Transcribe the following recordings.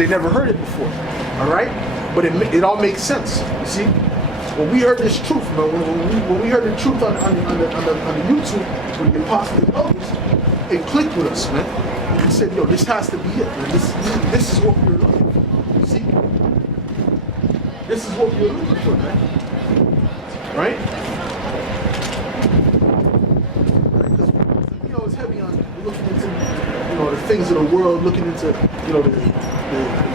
they never heard it before. All right, but it all makes sense. You see, when we heard this truth, man, when we heard the truth on the YouTube with the apostles and others, it clicked with us, man. We said, yo, this has to be it, man. This is what we're looking for. You see, this is what we're looking for, man. Right? It's heavy on looking into, the things of the world, looking into, the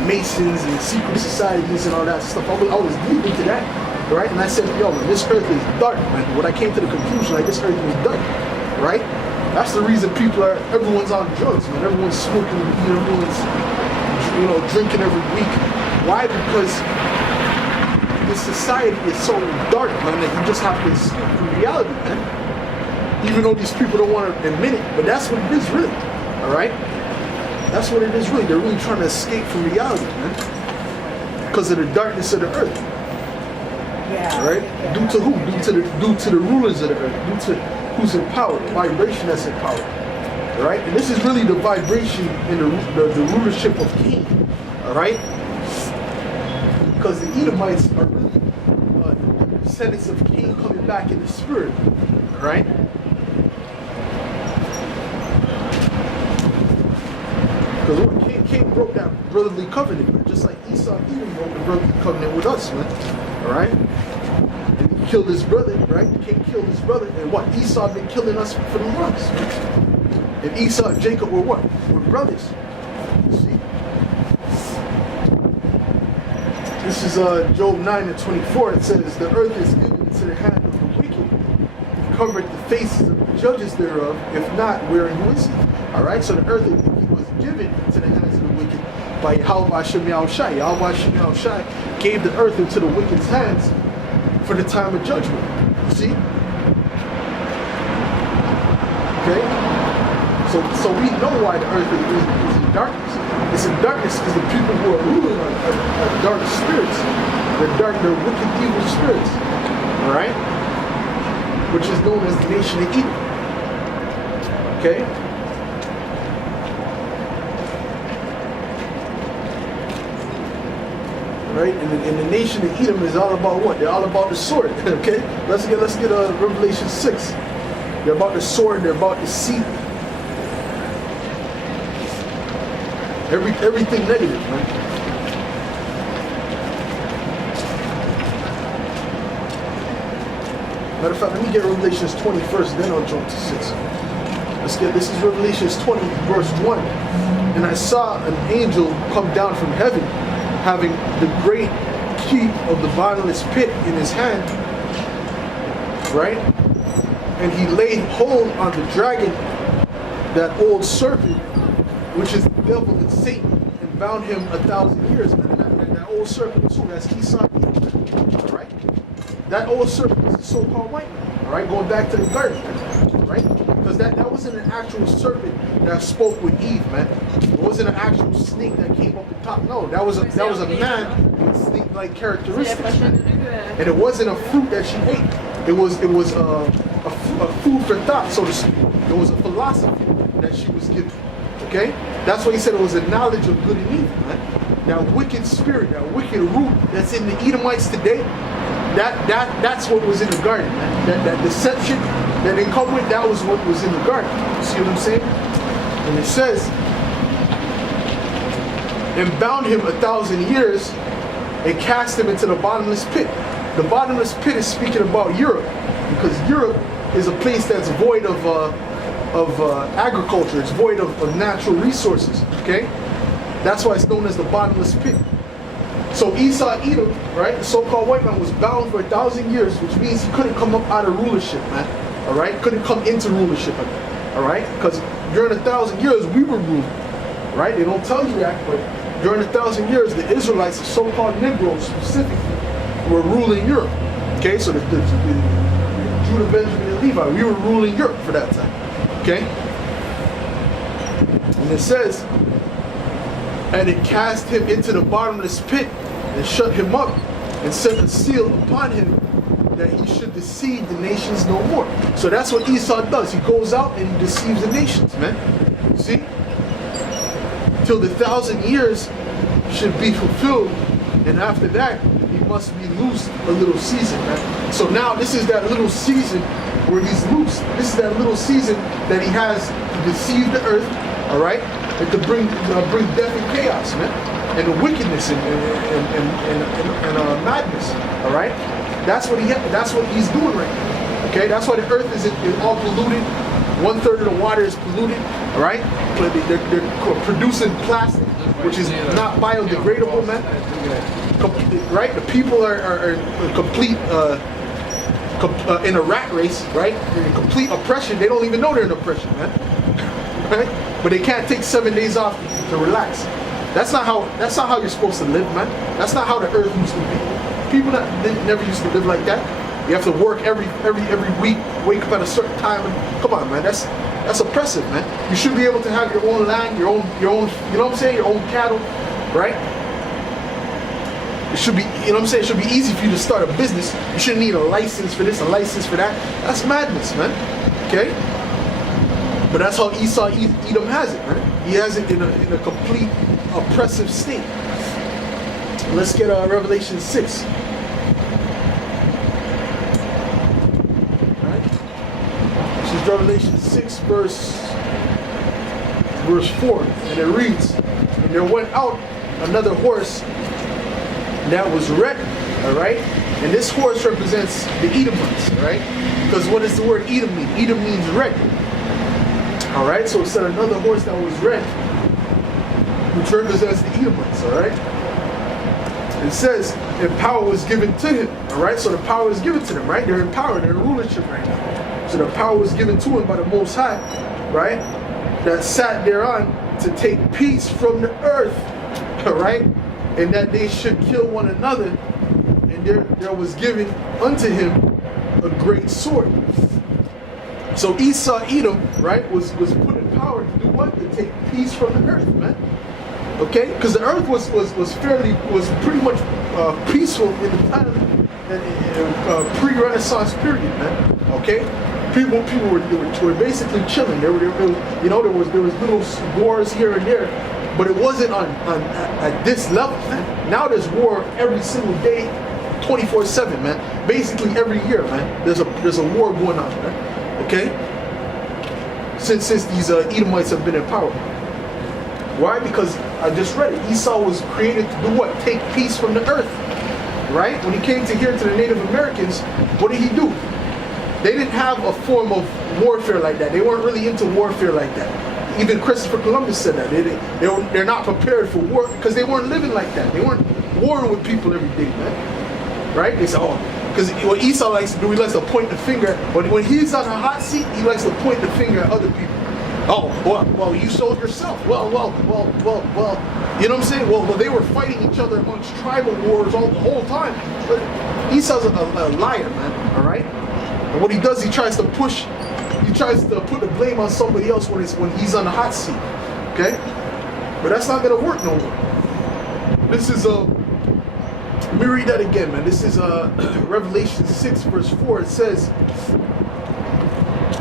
Masons and secret societies and all that stuff. I was deep into that, right? And I said, yo, man, this earth is dark, man. When I came to the conclusion, like, this earth is dark, right? That's the reason everyone's on drugs, man. Everyone's smoking, everyone's, drinking every week. Why? Because this society is so dark, man, that you just have to escape from reality, man. Even though these people don't want to admit it, but that's what it is really, all right? That's what it is really. They're really trying to escape from reality, man, because of the darkness of the earth. Yeah. All right? Yeah. Due to who? Due to the rulers of the earth. Due to who's in power, the vibration that's in power. All right? And this is really the vibration in the rulership of Cain. All right? Because the Edomites are really the descendants of Cain coming back in the spirit. All right? Because Cain broke that brotherly covenant, man. Just like Esau even broke the brotherly covenant with us, man. Alright? And he killed his brother, right? Cain killed his brother. And what? Esau been killing us for the longest, man. And Esau and Jacob were what? Were brothers. You see? This is Job 9:24. It says, the earth is given into the hand of the wicked, covered the faces of the judges thereof. If not, wherein was he? Alright, so the earth was given into the hands of the wicked by Yahweh Hashem Yahushai. Yahweh Hashem Yahushai gave the earth into the wicked's hands for the time of judgment. You see? Okay? So we know why the earth is in darkness. It's in darkness because the people who are ruling are dark spirits. They're wicked, evil spirits. Alright? Which is known as the nation of Edom. Okay? Right? And the nation of Edom is all about what? They're all about the sword. Okay? Let's get Revelation 6. They're about the sword, they're about the sea. Everything negative, right? Matter of fact, let me get Revelations 20 first, then I'll jump to 6. This is Revelations 20, verse 1. And I saw an angel come down from heaven, having the great key of the bottomless pit in his hand, right? And he laid hold on the dragon, that old serpent, which is the devil and Satan, and bound him 1,000 years. And that old serpent too, that's Esau. All right? That old serpent is the so-called white man. All right? Going back to the garden, right? Because that wasn't an actual serpent that spoke with Eve, man. It wasn't an actual snake that came up the top. No, that was a man with snake-like characteristics, man. And it wasn't a fruit that she ate. It was a food for thought, so to speak. It was a philosophy that she was given. Okay? That's why he said it was a knowledge of good and evil, man. That wicked spirit, that wicked root that's in the Edomites today, that's what was in the garden, man. That deception that they come with, that was what was in the garden. You see what I'm saying? And it says, and bound him 1,000 years and cast him into the bottomless pit. The bottomless pit is speaking about Europe, because Europe is a place that's void of agriculture. It's void of natural resources. Okay, that's why it's known as the bottomless pit. So Esau Edom, right, the so-called white man, was bound for 1,000 years, which means he couldn't come up out of rulership, man. All right, couldn't come into rulership. All right, because during 1,000 years we were ruled. Right, they don't tell you that, but during 1,000 years the Israelites, the so-called Negroes specifically, were ruling Europe. Okay, so the Judah, Benjamin, and Levi, we were ruling Europe for that time. Okay? And it says, and it cast him into the bottomless pit and shut him up and set a seal upon him that he should deceive the nations no more. So that's what Esau does. He goes out and he deceives the nations, man. See? Till the 1,000 years should be fulfilled, and after that, he must be loosed a little season, man. So now this is that little season where he's loose. This is that little season that he has to deceive the earth, all right, and to bring death and chaos, man, and the wickedness and madness, all right. That's what he's doing right now. Okay, that's why the earth is all polluted. 1/3 of the water is polluted, all right. But they're producing plastic, which is not biodegradable, man. Right? The people are complete in a rat race, right? In complete oppression. They don't even know they're in oppression, man. Right? But they can't take 7 days off to relax. That's not how you're supposed to live, man. That's not how the earth used to be. People they never used to live like that. You have to work every week, wake up at a certain time. And, come on, man. That's oppressive, man. You should be able to have your own land, your own, you know what I'm saying? Your own cattle, right? It should be, you know what I'm saying? It should be easy for you to start a business. You shouldn't need a license for this, a license for that. That's madness, man. Okay? But that's how Esau Edom has it, man. He has it in a complete oppressive state. Let's get Revelation 6. Right? This is Revelation 6, verse 4. And it reads, "And there went out another horse that was red," all right? And this horse represents the Edomites, all right? Because what does the word Edom mean? Edom means red. All right, so it said another horse that was red, which represents the Edomites, all right? It says, and power was given to him, all right? So the power is given to them, right? They're in power, they're in rulership right now. So the power was given to him by the Most High, right? That sat thereon to take peace from the earth, all right? And that they should kill one another, and there was given unto him a great sword. So Esau Edom, right, was put in power to do what? To take peace from the earth, man. Okay, because the earth was pretty much peaceful in the time pre-Renaissance period, man. Okay, people were basically chilling. There was little wars here and there. But it wasn't at this level, man. Now there's war every single day, 24/7, man. Basically every year, man. There's a war going on, man. Okay? Since these Edomites have been in power. Why? Because I just read it. Esau was created to do what? Take peace from the earth. Right? When he came to here to the Native Americans, what did he do? They didn't have a form of warfare like that. They weren't really into warfare like that. Even Christopher Columbus said that. They're not prepared for war because they weren't living like that. They weren't warring with people every day, man. Right? They said, oh, because what Esau likes to do, he likes to point the finger. When he's on a hot seat, he likes to point the finger at other people. Oh, well, you sold yourself. Well. You know what I'm saying? Well, they were fighting each other amongst tribal wars the whole time. But Esau's a liar, man. All right? And what he does, he tries to put the blame on somebody else when he's on the hot seat. Okay? But that's not gonna work no more. This is let me read that again, man. This is Revelation 6, verse 4. It says,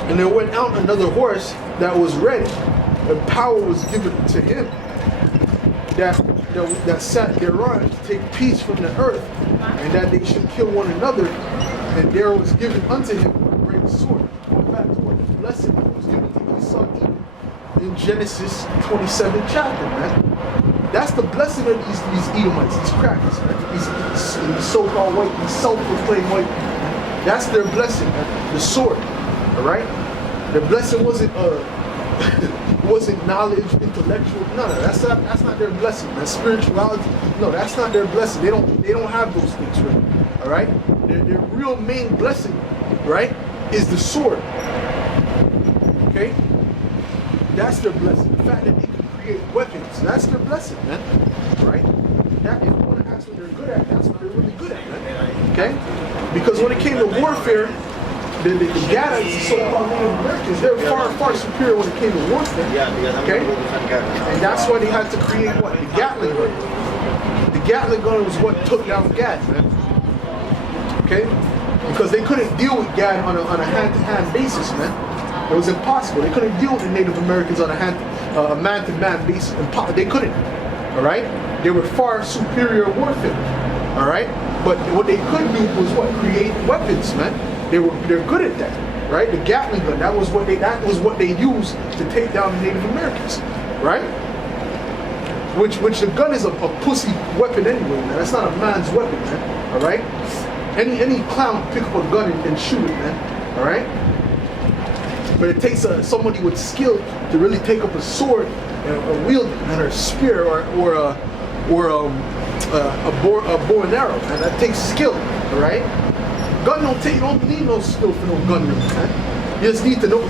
"And there went out another horse that was red, and power was given to him that sat thereon to take peace from the earth, and that they should kill one another. And there was given unto him a great sword." Going back to what the blessing was given to Esau in Genesis 27 chapter, man. That's the blessing of these Edomites, these crackers, man. These so-called white, these self-proclaimed white people. That's their blessing, man. The sword, all right? Their blessing wasn't knowledge, intellectual. No, that's not their blessing, man. Spirituality, no, that's not their blessing. They don't have those things, right? All right? Their real main blessing, right, is the sword. Okay? That's their blessing. The fact that they can create weapons, that's their blessing, man. Right? That, if you want to ask what they're good at, that's what they're really good at, man. Okay? Because when it came to warfare, the Gadites, the so-called Native Americans, they're far superior when it came to warfare. Okay? And that's why they had to create what? The Gatling gun. The Gatling gun was what took down Gad, man. Okay? Because they couldn't deal with Gad on a hand-to-hand basis, man. It was impossible. They couldn't deal with the Native Americans on a man-to-man basis. They couldn't. All right, they were far superior warfare. All right, but what they could do was what? Create weapons, man. They're good at that. Right, the Gatling gun. That was what they used to take down the Native Americans. Right. Which the gun is a pussy weapon anyway, man. That's not a man's weapon, man. All right. Any clown pick up a gun and shoot it, man. All right. But it takes somebody with skill to really take up a sword and wield it, man, or a spear or a bow and arrow, man. That takes skill. All right. Gun you don't need no skill for no gun, man. You just need to know,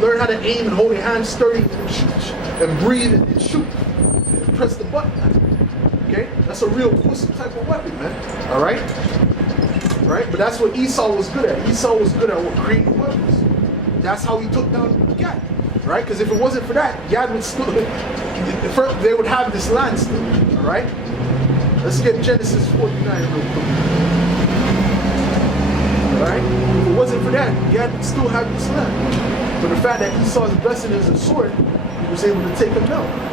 learn how to aim and hold your hands sturdy and shoot and breathe and shoot. Press the button, man. Okay? That's a real pussy type of weapon, man. Alright? Right? But that's what Esau was good at. Esau was good at creating weapons. That's how he took down Gad. Right? Because if it wasn't for that, Gad would still they would have this land still. Alright? Let's get Genesis 49 real quick. Alright? If it wasn't for that, Gad would still have this land. But the fact that Esau's blessing is a sword, he was able to take him down.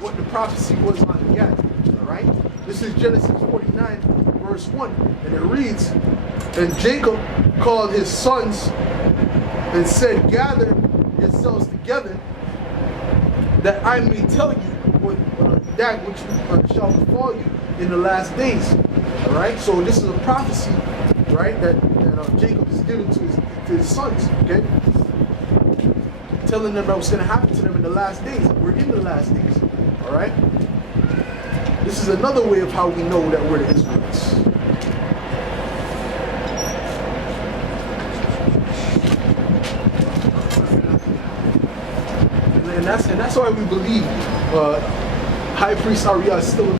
What the prophecy was on Gad. Alright? This is Genesis 49, verse 1. And it reads, and Jacob called his sons and said, gather yourselves together, that I may tell you that which shall befall you in the last days. Alright? So this is a prophecy, right, that Jacob is giving to his sons. Okay? Telling them about what's going to happen to them in the last days. We're in the last days. All right? This is another way of how we know that we're the Israelites. And that's why we believe High Priest Ariah is still